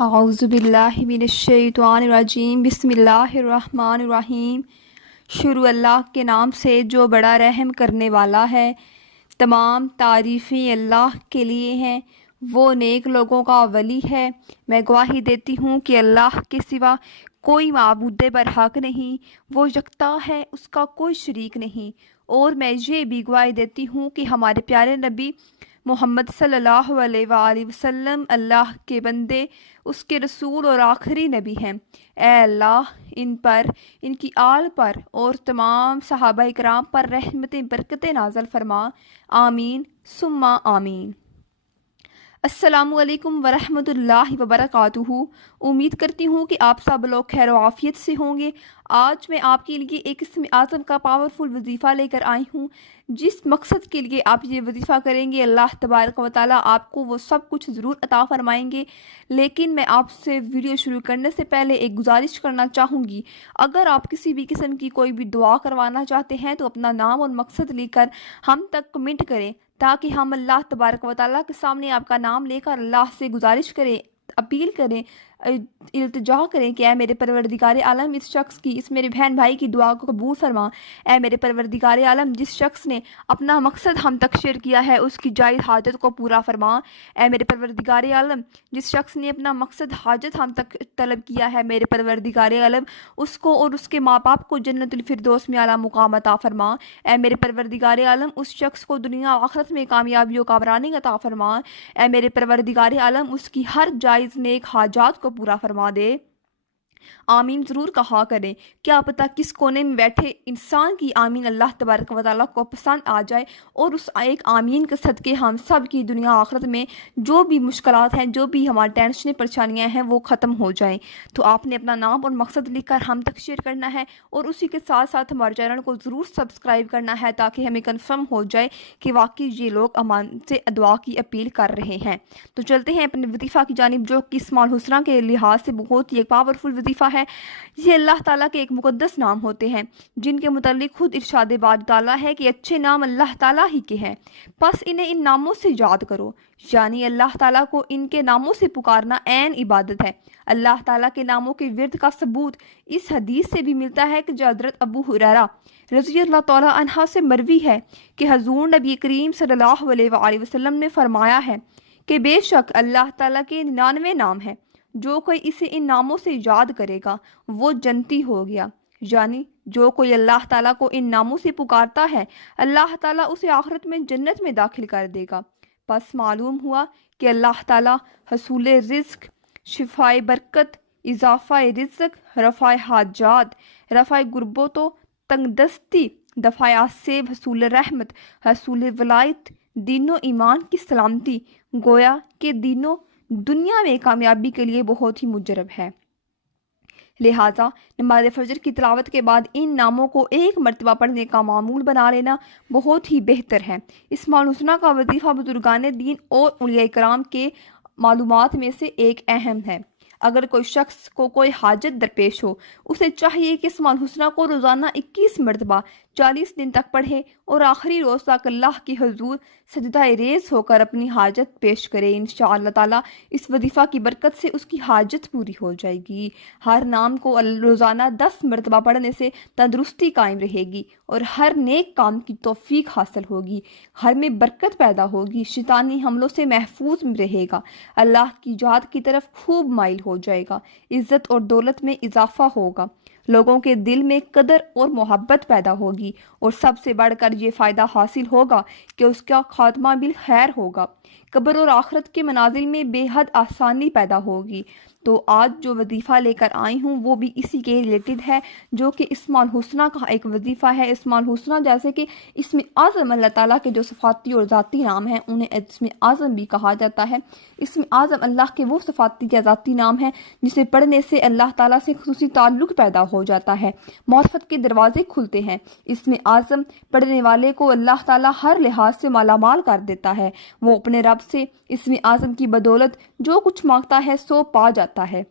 اعوذ باللہ من الشیطان الرجیم بسم اللہ الرحمن الرحیم۔ شروع اللہ کے نام سے جو بڑا رحم کرنے والا ہے۔ تمام تعریفیں اللہ کے لیے ہیں، وہ نیک لوگوں کا ولی ہے۔ میں گواہی دیتی ہوں کہ اللہ کے سوا کوئی معبود برحق نہیں، وہ یکتا ہے، اس کا کوئی شریک نہیں۔ اور میں یہ بھی گواہی دیتی ہوں کہ ہمارے پیارے نبی محمد صلی اللہ علیہ وآلہ وسلم اللہ کے بندے، اس کے رسول اور آخری نبی ہیں۔ اے اللہ ان پر، ان کی آل پر اور تمام صحابہ کرام پر رحمتیں برکتیں نازل فرما، آمین ثم آمین۔ السلام علیکم ورحمۃ اللہ وبرکاتہ۔ امید کرتی ہوں کہ آپ سب لوگ خیر و عافیت سے ہوں گے۔ آج میں آپ کے لیے ایک اسم اعظم کا پاورفل وظیفہ لے کر آئی ہوں۔ جس مقصد کے لیے آپ یہ وظیفہ کریں گے، اللہ تبارک و تعالیٰ آپ کو وہ سب کچھ ضرور عطا فرمائیں گے۔ لیکن میں آپ سے ویڈیو شروع کرنے سے پہلے ایک گزارش کرنا چاہوں گی، اگر آپ کسی بھی قسم کی کوئی بھی دعا کروانا چاہتے ہیں تو اپنا نام اور مقصد لے کر ہم تک کمنٹ کریں، تاکہ ہم اللہ تبارک و تعالیٰ کے سامنے آپ کا نام لے کر اللہ سے گزارش کریں، اپیل کریں، التجا کریں کہ اے میرے پروردگار عالم اس شخص کی، اس میرے بہن بھائی کی دعا کو قبول فرما۔ اے میرے پروردگار عالم جس شخص نے اپنا مقصد ہم تک شیئر کیا ہے اس کی جائز حاجت کو پورا فرما۔ اے میرے پروردگار عالم جس شخص نے اپنا مقصد حاجت ہم تک طلب کیا ہے، میرے پروردگار عالم اس کو اور اس کے ماں باپ کو جنت الفردوس میں اعلیٰ مقام عطا فرما۔ اے میرے پروردگار عالم اس شخص کو دنیا و آخرت میں کامیابی و کامرانی عطا فرما۔ اے میرے پروردگار عالم اس کی ہر جائز نیک حاجات کو پورا فرما دے، آمین ضرور کہا کریں۔ کیا پتہ کس کونے میں بیٹھے انسان کی آمین اللہ تبارک و تعالیٰ کو پسند آ جائے اور اس ایک آمین کے صدقے ہم سب کی دنیا آخرت میں جو بھی مشکلات ہیں، جو بھی ہماری ٹینشنیں پریشانیاں ہیں، وہ ختم ہو جائیں۔ تو آپ نے اپنا نام اور مقصد لکھ کر ہم تک شیئر کرنا ہے، اور اسی کے ساتھ ساتھ ہمارے چینل کو ضرور سبسکرائب کرنا ہے، تاکہ ہمیں کنفرم ہو جائے کہ واقعی یہ لوگ امان سے دعا کی اپیل کر رہے ہیں۔ تو چلتے ہیں اپنے وظیفہ کی جانب، جو کہ اسماء الحسنہ کے لحاظ سے بہت ہی ایک پاورفل وظیفہ ہے۔ یہ اللہ تعالیٰ کے ایک مقدس نام ہوتے ہیں، جن کے متعلق خود ارشاد باری تعالیٰ ہے کہ اچھے نام اللہ تعالیٰ ہی کے ہیں، پس انہیں ان ناموں سے یاد کرو۔ یعنی اللہ تعالیٰ کو ان کے ناموں سے پکارنا عین عبادت ہے۔ اللہ تعالیٰ کے ناموں کے ورد کا ثبوت اس حدیث سے بھی ملتا ہے کہ جو حضرت ابو ہریرہ رضی اللہ تعالیٰ عنہ سے مروی ہے کہ حضور نبی کریم صلی اللہ علیہ وآلہ وسلم نے فرمایا ہے کہ بے شک اللہ تعالیٰ کے 99 نام ہیں، جو کوئی اسے ان ناموں سے یاد کرے گا وہ جنتی ہو گیا۔ یعنی جو کوئی اللہ تعالیٰ کو ان ناموں سے پکارتا ہے، اللہ تعالیٰ اسے آخرت میں جنت میں داخل کر دے گا۔ پس معلوم ہوا کہ اللہ تعالیٰ حصول رزق، شفاء برکت، اضافہ رزق، رفع حاجات، رفع غربت و تنگ دستی، دفع آسیب، حصول رحمت، حصول ولایت، دین و ایمان کی سلامتی، گویا کہ دنیا میں کامیابی کے لیے بہت ہی مجرب ہے۔ لہٰذا نماز فجر کی تلاوت کے بعد ان ناموں کو ایک مرتبہ پڑھنے کا معمول بنا لینا بہت ہی بہتر ہے۔ اسماء الحسنہ کا وظیفہ بزرگان دین اور اولیاء کرام کے معلومات میں سے ایک اہم ہے۔ اگر کوئی شخص کو کوئی حاجت درپیش ہو، اسے چاہیے کہ اسماء الحسنہ کو روزانہ 21 مرتبہ 40 دن تک پڑھے اور آخری روز تک اللہ کی حضور سجدہ ریز ہو کر اپنی حاجت پیش کرے۔ انشاءاللہ تعالیٰ اس وظیفہ کی برکت سے اس کی حاجت پوری ہو جائے گی۔ ہر نام کو روزانہ 10 مرتبہ پڑھنے سے تندرستی قائم رہے گی اور ہر نیک کام کی توفیق حاصل ہوگی، گھر میں برکت پیدا ہوگی، شیطانی حملوں سے محفوظ رہے گا، اللہ کی ذات کی طرف خوب مائل ہو جائے گا، عزت اور دولت میں اضافہ ہوگا، لوگوں کے دل میں قدر اور محبت پیدا ہوگی، اور سب سے بڑھ کر یہ فائدہ حاصل ہوگا کہ اس کا خاتمہ بالخیر ہوگا، قبر اور آخرت کے منازل میں بے حد آسانی پیدا ہوگی۔ تو آج جو وظیفہ لے کر آئی ہوں وہ بھی اسی کے ریلیٹڈ ہے، جو کہ اسماء الحسنہ کا ایک وظیفہ ہے۔ اسماء الحسنہ جیسے کہ اسم اعظم اللہ تعالیٰ کے جو صفاتی اور ذاتی نام ہیں انہیں اسم اعظم بھی کہا جاتا ہے۔ اسم اعظم اللہ کے وہ صفاتی یا ذاتی نام ہیں جسے پڑھنے سے اللہ تعالیٰ سے خصوصی تعلق پیدا ہو جاتا ہے، معرفت کے دروازے کھلتے ہیں۔ اسم اعظم پڑھنے والے کو اللہ تعالیٰ ہر لحاظ سے مالا مال کر دیتا ہے، وہ اپنے رب سے اسم اعظم کی بدولت جو کچھ مانگتا ہے سو پا جاتا ہے۔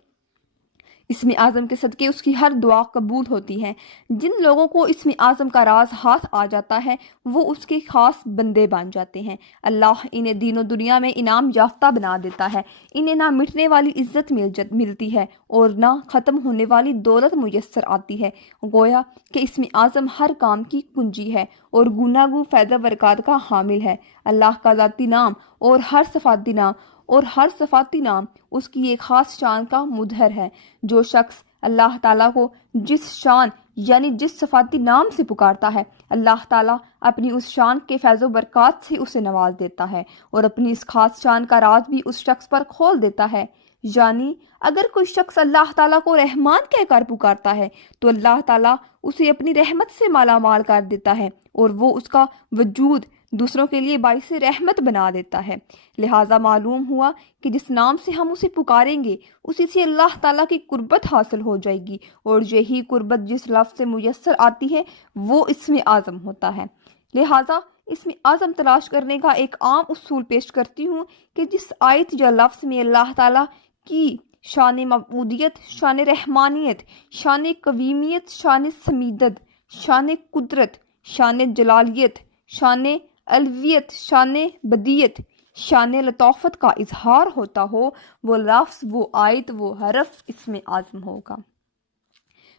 اسم اعظم کے صدقے اس کی ہر دعا قبول ہوتی ہے۔ جن لوگوں کو اسم اعظم کا راز ہاتھ آ جاتا ہے وہ اس کے خاص بندے بن جاتے ہیں۔ اللہ انہیں دین و دنیا میں انعام یافتہ بنا دیتا ہے۔ انہیں نہ مٹنے والی عزت ملتی ہے اور نہ ختم ہونے والی دولت میسر آتی ہے۔ گویا کہ اسم اعظم ہر کام کی کنجی ہے اور گوناگوں فیض و برکات کا حامل ہے۔ اللہ کا ذاتی نام اور ہر صفاتی نام اس کی ایک خاص شان کا مظہر ہے۔ جو شخص اللہ تعالیٰ کو جس شان یعنی جس صفاتی نام سے پکارتا ہے، اللہ تعالیٰ اپنی اس شان کے فیض و برکات سے اسے نواز دیتا ہے اور اپنی اس خاص شان کا راز بھی اس شخص پر کھول دیتا ہے۔ یعنی اگر کوئی شخص اللہ تعالیٰ کو رحمان کہہ کر پکارتا ہے تو اللہ تعالیٰ اسے اپنی رحمت سے مالا مال کر دیتا ہے اور وہ اس کا وجود دوسروں کے لیے باعث رحمت بنا دیتا ہے۔ لہٰذا معلوم ہوا کہ جس نام سے ہم اسے پکاریں گے اسی سے اللہ تعالیٰ کی قربت حاصل ہو جائے گی، اور یہی قربت جس لفظ سے میسر آتی ہے وہ اسم اعظم ہوتا ہے۔ لہٰذا اسم اعظم تلاش کرنے کا ایک عام اصول پیش کرتی ہوں کہ جس آیت یا لفظ میں اللہ تعالیٰ کی شان معبودیت، شان رحمانیت، شان قویمیت، شان سمیدت، شان قدرت، شان جلالیت، شان الویت، شان بدیت، شان لطافت کا اظہار ہوتا ہو، وہ لفظ، وہ آیت، وہ حرف اسم اعظم ہوگا۔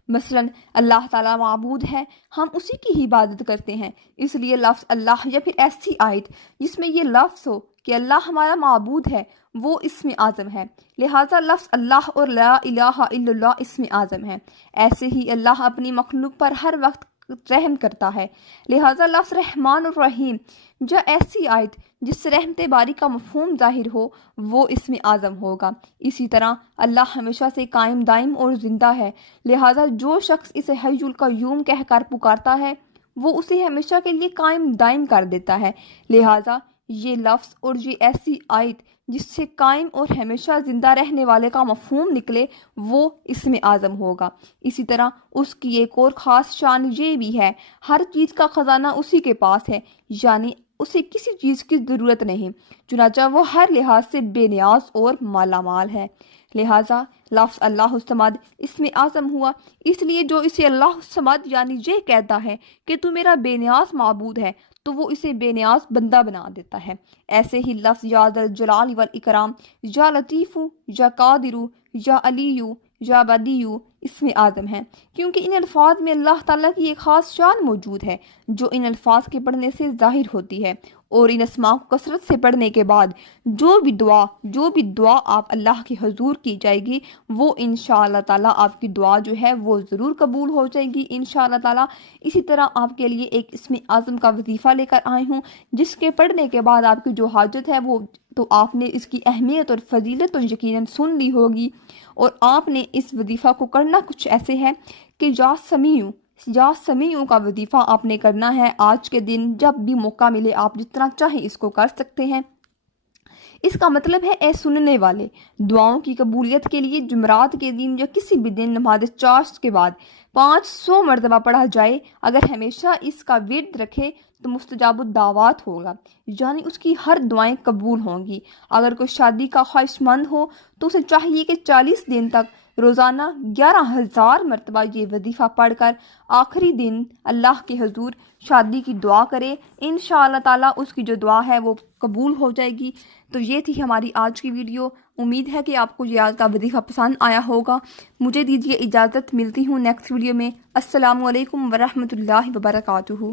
مثلا اللہ تعالیٰ معبود ہے، ہم اسی کی ہی عبادت کرتے ہیں، اس لیے لفظ اللہ یا پھر ایسی آیت جس میں یہ لفظ ہو کہ اللہ ہمارا معبود ہے وہ اسم اعظم ہے۔ لہٰذا لفظ اللہ اور لا الہ الا اللہ اسم اعظم ہے۔ ایسے ہی اللہ اپنی مخلوق پر ہر وقت رحم کرتا ہے، لہٰذا لفظ رحمان الرحیم یا ایسی آیت جس سے رحمت باری کا مفہوم ظاہر ہو وہ اسم اعظم ہوگا۔ اسی طرح اللہ ہمیشہ سے قائم دائم اور زندہ ہے، لہٰذا جو شخص اسے حی القیوم کہہ کر پکارتا ہے وہ اسے ہمیشہ کے لیے قائم دائم کر دیتا ہے۔ لہٰذا یہ لفظ اور یہ ایسی آیت جس سے قائم اور ہمیشہ زندہ رہنے والے کا مفہوم نکلے وہ اسم اعظم ہوگا۔ اسی طرح اس کی ایک اور خاص شان یہ بھی ہے، ہر چیز کا خزانہ اسی کے پاس ہے، یعنی اسے کسی چیز کی ضرورت نہیں، چنانچہ وہ ہر لحاظ سے بے نیاز اور مالا مال ہے۔ لہٰذا لفظ اللہ الصمد اسم اعظم ہوا، اس لیے جو اسے اللہ الصمد یعنی یہ کہتا ہے کہ تو میرا بے نیاز معبود ہے تو وہ اسے بے نیاز بندہ بنا دیتا ہے۔ ایسے ہی لفظ یا ذا الجلال والاکرام، یا لطیف، یا قادر، یا علی، یا بدیع اسم اعظم ہیں، کیونکہ ان الفاظ میں اللہ تعالیٰ کی ایک خاص شان موجود ہے جو ان الفاظ کے پڑھنے سے ظاہر ہوتی ہے، اور ان اسماء کو کثرت سے پڑھنے کے بعد جو بھی دعا آپ اللہ کے حضور کی جائے گی وہ انشاءاللہ تعالیٰ آپ کی دعا جو ہے وہ ضرور قبول ہو جائے گی انشاءاللہ تعالیٰ۔ اسی طرح آپ کے لیے ایک اسم اعظم کا وظیفہ لے کر آئی ہوں جس کے پڑھنے کے بعد آپ کی جو حاجت ہے وہ تو آپ نے اس کی اہمیت اور فضیلت تو یقیناً سن لی ہوگی، اور آپ نے اس وظیفہ کو کرنا کچھ ایسے ہے کہ یا سمیع کا وظیفہ آپ نے کرنا ہے۔ آج کے دن جب بھی موقع ملے آپ جتنا چاہیں اس کو کر سکتے ہیں۔ اس کا مطلب ہے اے سننے والے، دعاؤں کی قبولیت کے لیے جمعرات کے دن یا کسی بھی دن نماز چاشت کے بعد 500 مرتبہ پڑھا جائے، اگر ہمیشہ اس کا ورد رکھے تو مستجاب الدعوات ہوگا، یعنی اس کی ہر دعائیں قبول ہوں گی۔ اگر کوئی شادی کا خواہش مند ہو تو اسے چاہیے کہ 40 دن تک روزانہ 11,000 مرتبہ یہ وظیفہ پڑھ کر آخری دن اللہ کے حضور شادی کی دعا کرے، انشاءاللہ تعالیٰ اس کی جو دعا ہے وہ قبول ہو جائے گی۔ تو یہ تھی ہماری آج کی ویڈیو، امید ہے کہ آپ کو یہ آج کا وظیفہ پسند آیا ہوگا۔ مجھے دیجیے اجازت، ملتی ہوں نیکسٹ ویڈیو میں۔ السلام علیکم ورحمۃ اللہ وبرکاتہ۔